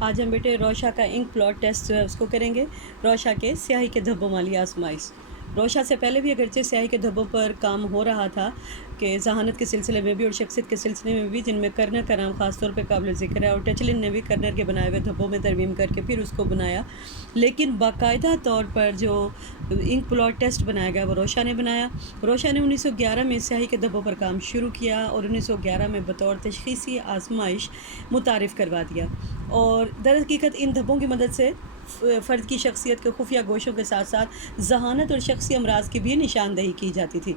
آج ہم بیٹے روشا کا انک پلاٹ ٹیسٹ جو ہے اس کو کریں گے۔ روشا کے سیاہی کے دھبوں والی آزمائش۔ روشا سے پہلے بھی اگرچہ سیاہی کے دھبوں پر کام ہو رہا تھا کہ ذہانت کے سلسلے میں بھی اور شخصیت کے سلسلے میں بھی، جن میں کرنر کا نام خاص طور پہ قابل ذکر ہے، اور ٹچلن نے بھی کرنر کے بنائے ہوئے دھبوں میں ترمیم کر کے پھر اس کو بنایا، لیکن باقاعدہ طور پر جو انک پلاٹ ٹیسٹ بنایا گیا وہ روشا نے بنایا۔ روشا نے 1911 میں سیاہی کے دھبوں پر کام شروع کیا اور 1911 میں بطور تشخیصی آزمائش متعارف کروا دیا، اور در حقیقت ان دھبوں کی مدد سے فرد کی شخصیت کے خفیہ گوشوں کے ساتھ ساتھ ذہانت اور شخصی امراض کی بھی نشاندہی کی جاتی تھی۔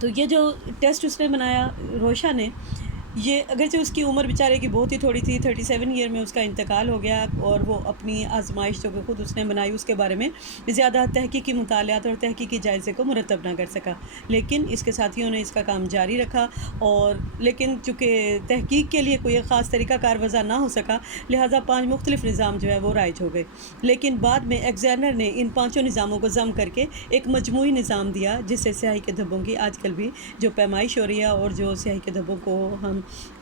تو یہ جو ٹیسٹ اس نے بنایا روشا نے، یہ اگرچہ اس کی عمر بیچارے کی بہت ہی تھوڑی تھی، 37 ایئر میں اس کا انتقال ہو گیا، اور وہ اپنی آزمائش جو کہ خود اس نے بنائی اس کے بارے میں زیادہ تحقیقی مطالعات اور تحقیقی جائزے کو مرتب نہ کر سکا، لیکن اس کے ساتھیوں نے اس کا کام جاری رکھا، اور لیکن چونکہ تحقیق کے لیے کوئی خاص طریقہ کار وضع نہ ہو سکا، لہٰذا 5 مختلف نظام جو ہے وہ رائج ہو گئے، لیکن بعد میں ایگزامنر نے ان 5 نظاموں کو ضم کر کے ایک مجموعی نظام دیا، جس سے سیاہی کے دھبوں کی آج کل بھی جو پیمائش ہو رہی ہے اور جو سیاہی کے دھبوں کو ہم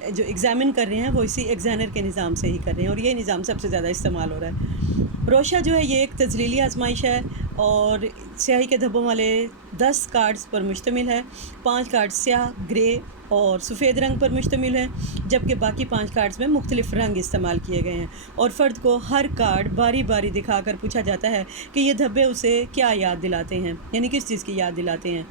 جو ایگزامن کر رہے ہیں وہ اسی ایگزامنر کے نظام سے ہی کر رہے ہیں، اور یہ نظام سب سے زیادہ استعمال ہو رہا ہے۔ روشا جو ہے یہ ایک تذلیلی آزمائش ہے، اور سیاہی کے دھبوں والے 10 کارڈز پر مشتمل ہے۔ 5 کارڈ سیاہ، گرے اور سفید رنگ پر مشتمل ہیں، جبکہ باقی 5 کارڈز میں مختلف رنگ استعمال کیے گئے ہیں، اور فرد کو ہر کارڈ باری باری دکھا کر پوچھا جاتا ہے کہ یہ دھبے اسے کیا یاد دلاتے ہیں، یعنی کس چیز کی یاد دلاتے ہیں۔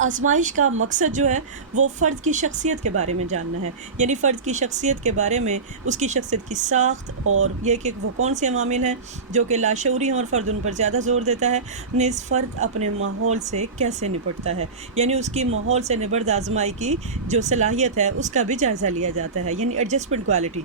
آزمائش کا مقصد جو ہے وہ فرد کی شخصیت کے بارے میں جاننا ہے، یعنی فرد کی شخصیت کے بارے میں، اس کی شخصیت کی ساخت، اور یہ کہ وہ کون سے عوامل ہیں جو کہ لاشعوری ہیں اور فرد ان پر زیادہ زور دیتا ہے، نیز فرد اپنے ماحول سے کیسے نپٹتا ہے، یعنی اس کی ماحول سے نبرد آزمائی کی جو صلاحیت ہے اس کا بھی جائزہ لیا جاتا ہے، یعنی ایڈجسٹمنٹ کوالٹی۔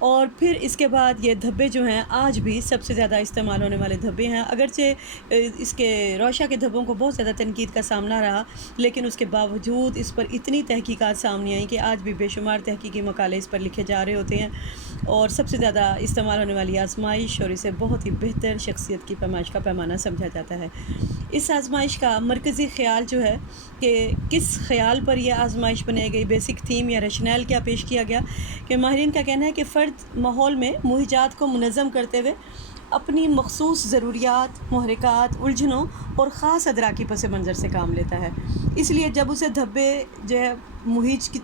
اور پھر اس کے بعد یہ دھبے جو ہیں آج بھی سب سے زیادہ استعمال ہونے والے دھبے ہیں، اگرچہ اس کے روشا کے دھبوں کو بہت زیادہ تنقید کا سامنا رہا، لیکن اس کے باوجود اس پر اتنی تحقیقات سامنے آئیں کہ آج بھی بے شمار تحقیقی مقالے اس پر لکھے جا رہے ہوتے ہیں، اور سب سے زیادہ استعمال ہونے والی آزمائش، اور اسے بہت ہی بہتر شخصیت کی پیمائش کا پیمانہ سمجھا جاتا ہے۔ اس آزمائش کا مرکزی خیال جو ہے کہ کس خیال پر یہ آزمائش بنائی گئی، بیسک تھیم یا ریشنل کیا پیش کیا گیا، کہ ماہرین کا کہنا ہے کہ فرد ماحول میں موہجات کو منظم کرتے ہوئے اپنی مخصوص ضروریات، محرکات، الجھنوں اور خاص ادراکی پس منظر سے کام لیتا ہے، اس لیے جب اسے دھبے جو ہے مہیج کی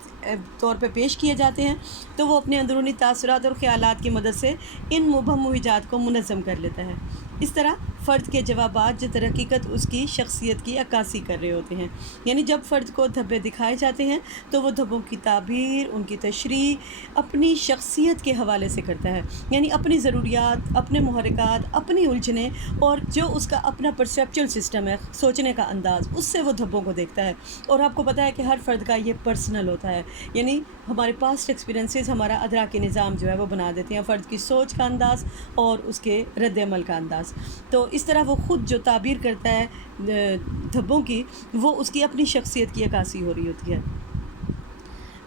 طور پہ پیش کیے جاتے ہیں تو وہ اپنے اندرونی تاثرات اور خیالات کی مدد سے ان مبہم مہیجات کو منظم کر لیتا ہے۔ اس طرح فرد کے جوابات جو در حقیقت اس کی شخصیت کی عکاسی کر رہے ہوتے ہیں، یعنی جب فرد کو دھبے دکھائے جاتے ہیں تو وہ دھبوں کی تعبیر، ان کی تشریح اپنی شخصیت کے حوالے سے کرتا ہے، یعنی اپنی ضروریات، اپنے محرکات، اپنی الجھنیں، اور جو اس کا اپنا پرسیپچول سسٹم ہے، سوچنے کا انداز، اس سے وہ دھبوں کو دیکھتا ہے۔ اور آپ کو پتہ ہے کہ ہر فرد کا یہ پرسنل ہوتا ہے، یعنی ہمارے پاسٹ ایکسپیرینسز ہمارا ادراکی نظام جو ہے وہ بنا دیتے ہیں فرد کی سوچ کا انداز اور اس کے رد عمل کا انداز۔ تو اس طرح وہ خود جو تعبیر کرتا ہے دھبوں کی، وہ اس کی اپنی شخصیت کی عکاسی ہو رہی ہوتی ہے۔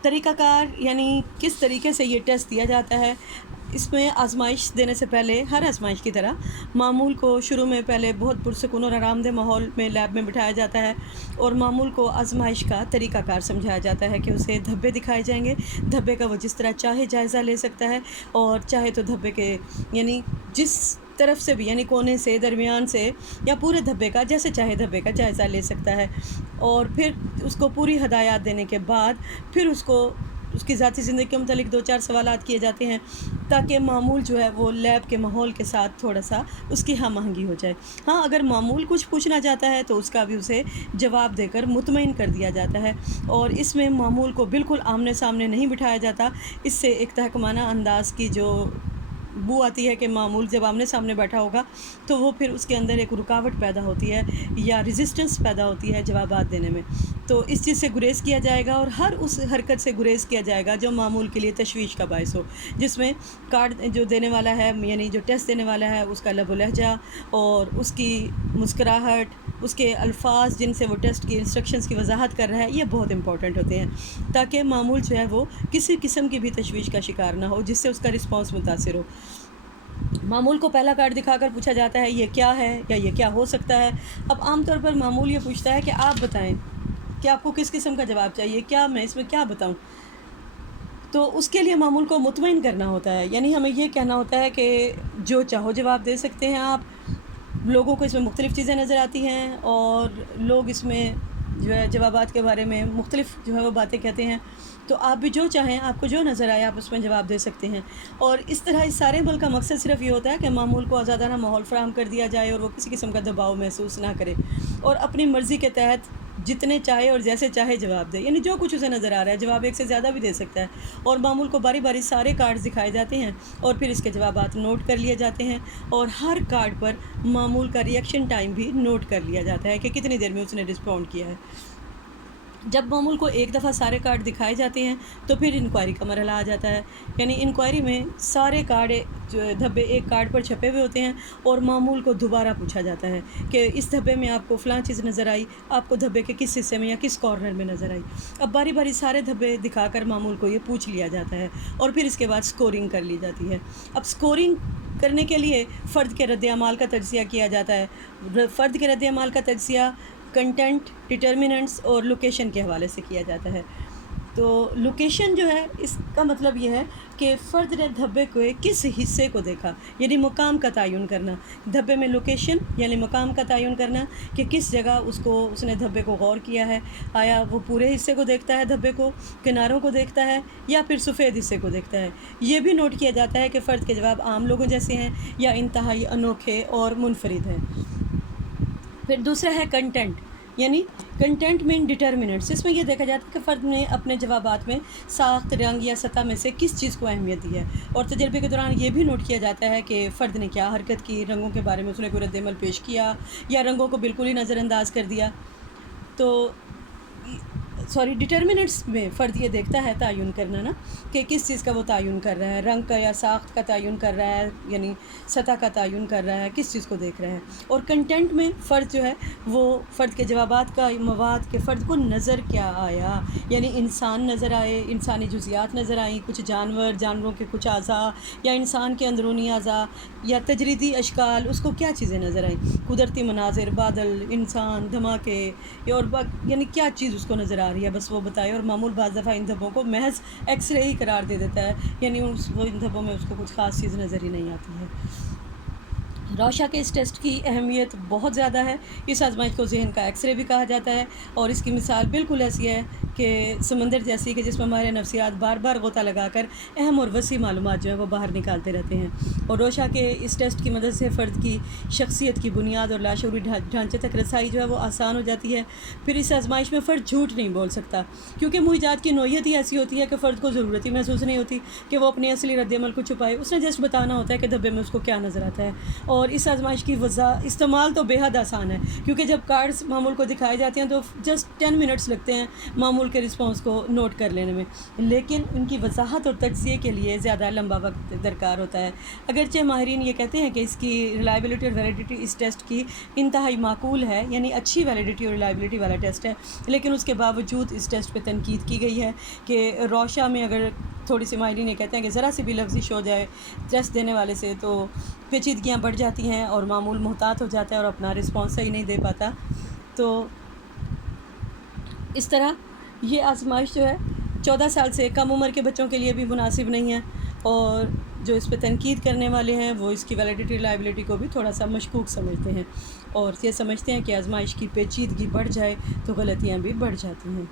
طریقہ کار، یعنی کس طریقے سے یہ ٹیسٹ دیا جاتا ہے، اس میں آزمائش دینے سے پہلے ہر آزمائش کی طرح معمول کو شروع میں پہلے بہت پرسکون اور آرام دہ ماحول میں لیب میں بٹھایا جاتا ہے، اور معمول کو آزمائش کا طریقہ کار سمجھایا جاتا ہے کہ اسے دھبے دکھائے جائیں گے، دھبے کا وہ جس طرح چاہے جائزہ لے سکتا ہے، اور چاہے تو دھبے کے یعنی جس طرف سے بھی، یعنی کونے سے، درمیان سے، یا پورے دھبے کا جیسے چاہے دھبے کا جائزہ لے سکتا ہے، اور پھر اس کو پوری ہدایات دینے کے بعد پھر اس کو اس کی ذاتی زندگی کے متعلق 2-4 سوالات کیے جاتے ہیں، تاکہ معمول جو ہے وہ لیب کے ماحول کے ساتھ تھوڑا سا اس کی ہم آہنگی ہو جائے۔ ہاں، اگر معمول کچھ پوچھنا چاہتا ہے تو اس کا بھی اسے جواب دے کر مطمئن کر دیا جاتا ہے، اور اس میں معمول کو بالکل آمنے سامنے نہیں بٹھایا جاتا، اس سے ایک تحکمانہ انداز کی جو بو آتی ہے کہ معمول جب آمنے سامنے بیٹھا ہوگا تو وہ پھر اس کے اندر ایک رکاوٹ پیدا ہوتی ہے یا ریزسٹنس پیدا ہوتی ہے جوابات دینے میں، تو اس چیز سے گریز کیا جائے گا، اور ہر اس حرکت سے گریز کیا جائے گا جو معمول کے لیے تشویش کا باعث ہو، جس میں کارڈ جو دینے والا ہے، یعنی جو ٹیسٹ دینے والا ہے، اس کا لب و لہجہ اور اس کی مسکراہٹ، اس کے الفاظ جن سے وہ ٹیسٹ کی انسٹرکشنز کی وضاحت کر رہا ہے، یہ بہت امپورٹنٹ ہوتے ہیں، تاکہ معمول جو ہے وہ کسی قسم کی بھی تشویش کا شکار نہ ہو، جس سے اس کا رسپانس متاثر ہو۔ معمول کو پہلا کارڈ دکھا کر پوچھا جاتا ہے یہ کیا ہے یا یہ کیا ہو سکتا ہے۔ اب عام طور پر معمول یہ پوچھتا ہے کہ آپ بتائیں کہ آپ کو کس قسم کا جواب چاہیے، کیا میں اس میں کیا بتاؤں۔ تو اس کے لیے معمول کو مطمئن کرنا ہوتا ہے، یعنی ہمیں یہ کہنا ہوتا ہے کہ جو چاہو جواب دے سکتے ہیں آپ، لوگوں کو اس میں مختلف چیزیں نظر آتی ہیں اور لوگ اس میں جو ہے جوابات کے بارے میں مختلف جو ہے وہ باتیں کہتے ہیں، تو آپ بھی جو چاہیں، آپ کو جو نظر آئے آپ اس میں جواب دے سکتے ہیں۔ اور اس طرح اس سارے عمل کا مقصد صرف یہ ہوتا ہے کہ معمول کو آزادانہ ماحول فراہم کر دیا جائے اور وہ کسی قسم کا دباؤ محسوس نہ کرے اور اپنی مرضی کے تحت جتنے چاہے اور جیسے چاہے جواب دے، یعنی جو کچھ اسے نظر آ رہا ہے جواب ایک سے زیادہ بھی دے سکتا ہے، اور معمول کو باری باری سارے کارڈز دکھائے جاتے ہیں اور پھر اس کے جوابات نوٹ کر لیے جاتے ہیں، اور ہر کارڈ پر معمول کا ریئیکشن ٹائم بھی نوٹ کر لیا جاتا ہے کہ کتنی دیر میں اس نے رسپونڈ کیا ہے۔ جب معمول کو ایک دفعہ سارے کارڈ دکھائے جاتے ہیں تو پھر انکوائری کا مرحلہ آ جاتا ہے، یعنی انکوائری میں سارے کارڈ دھبے ایک کارڈ پر چھپے ہوئے ہوتے ہیں اور معمول کو دوبارہ پوچھا جاتا ہے کہ اس دھبے میں آپ کو فلاں چیز نظر آئی، آپ کو دھبے کے کس حصے میں یا کس کارنر میں نظر آئی۔ اب باری باری سارے دھبے دکھا کر معمول کو یہ پوچھ لیا جاتا ہے اور پھر اس کے بعد سکورنگ کر لی جاتی ہے۔ اب سکورنگ کرنے کے لیے فرد کے رد عمال کا تجزیہ کیا جاتا ہے۔ فرد کے رد عمال کا تجزیہ کنٹینٹ، ڈٹرمننٹس اور لوکیشن کے حوالے سے کیا جاتا ہے۔ تو لوکیشن جو ہے اس کا مطلب یہ ہے کہ فرد نے دھبے کے کس حصے کو دیکھا، یعنی مقام کا تعین کرنا۔ دھبے میں لوکیشن یعنی مقام کا تعین کرنا کہ کس جگہ اس نے دھبے کو غور کیا ہے، آیا وہ پورے حصے کو دیکھتا ہے، دھبے کو کناروں کو دیکھتا ہے یا پھر سفید حصے کو دیکھتا ہے۔ یہ بھی نوٹ کیا جاتا ہے کہ فرد کے جواب عام لوگوں جیسے ہیں یا انتہائی انوکھے اور منفرد ہیں۔ پھر دوسرا ہے کنٹینٹ، یعنی کنٹینٹ میں ڈٹرمننٹس۔ اس میں یہ دیکھا جاتا ہے کہ فرد نے اپنے جوابات میں ساخت، رنگ یا سطح میں سے کس چیز کو اہمیت دی ہے، اور تجربے کے دوران یہ بھی نوٹ کیا جاتا ہے کہ فرد نے کیا حرکت کی، رنگوں کے بارے میں اس نے کوئی رد عمل پیش کیا یا رنگوں کو بالکل ہی نظر انداز کر دیا۔ تو ڈٹرمننٹس میں فرد یہ دیکھتا ہے تعین کرنا نا کہ کس چیز کا وہ تعین کر رہا ہے، رنگ کا یا ساخت کا تعین کر رہا ہے، یعنی سطح کا تعین کر رہا ہے، کس چیز کو دیکھ رہا ہے۔ اور کنٹینٹ میں فرد جو ہے وہ فرد کے جوابات کا مواد کہ فرد کو نظر کیا آیا، یعنی انسان نظر آئے، انسانی جزیات نظر آئیں، کچھ جانوروں کے کچھ اعضاء یا انسان کے اندرونی اعضاء یا تجریدی اشکال، اس کو کیا چیزیں نظر آئیں، قدرتی مناظر، بادل، انسان، دھماکے اور یعنی کیا چیز اس کو نظر آ رہی ہے، بس وہ بتائے۔ اور معمول بعض دفعہ ان دھبوں کو محض ایکس رے ہی قرار دے دیتا ہے، یعنی وہ ان دھبوں میں اس کو کچھ خاص چیز نظر ہی نہیں آتی ہے۔ روشا کے اس ٹیسٹ کی اہمیت بہت زیادہ ہے۔ اس آزمائش کو ذہن کا ایکس رے بھی کہا جاتا ہے، اور اس کی مثال بالکل ایسی ہے کہ سمندر جیسی کہ جس میں ہمارے نفسیات بار بار غوطہ لگا کر اہم اور وسیع معلومات جو ہے وہ باہر نکالتے رہتے ہیں۔ اور روشا کے اس ٹیسٹ کی مدد سے فرد کی شخصیت کی بنیاد اور لاشعوری ڈھانچے تک رسائی جو ہے وہ آسان ہو جاتی ہے۔ پھر اس آزمائش میں فرد جھوٹ نہیں بول سکتا، کیونکہ محیطات کی نوعیت ہی ایسی ہوتی ہے کہ فرد کو ضرورت ہی محسوس نہیں ہوتی کہ وہ اپنے اصلی رد عمل کو چھپائے۔ اس نے جسٹ بتانا ہوتا ہے کہ دھبے میں اس کو کیا نظر آتا ہے۔ اور اس آزمائش کی استعمال تو بے حد آسان ہے، کیونکہ جب کارڈز معمول کو دکھائے جاتے ہیں تو جسٹ 10 منٹس لگتے ہیں معمول کے رسپانس کو نوٹ کر لینے میں، لیکن ان کی وضاحت اور تجزیے کے لیے زیادہ لمبا وقت درکار ہوتا ہے۔ اگرچہ ماہرین یہ کہتے ہیں کہ اس کی ریلائبلٹی اور ویلیڈیٹی اس ٹیسٹ کی انتہائی معقول ہے، یعنی اچھی ویلیڈیٹی اور ریلائبلٹی والا ٹیسٹ ہے، لیکن اس کے باوجود اس ٹیسٹ پہ تنقید کی گئی ہے کہ روشا میں اگر تھوڑی سی ماہرین یہ کہتے ہیں کہ ذرا سی بھی لفزش ہو جائے ٹیسٹ دینے والے سے تو پیچیدگیاں بڑھ جاتی ہیں اور معمول محتاط ہو جاتا ہے اور اپنا رسپانس صحیح نہیں دے پاتا۔ تو اس طرح یہ آزمائش جو ہے 14 سال سے کم عمر کے بچوں کے لیے بھی مناسب نہیں ہے، اور جو اس پہ تنقید کرنے والے ہیں وہ اس کی ویلیڈیٹی ریلائبلٹی کو بھی تھوڑا سا مشکوک سمجھتے ہیں، اور یہ سمجھتے ہیں کہ آزمائش کی پیچیدگی بڑھ جائے تو غلطیاں بھی بڑھ جاتی ہیں۔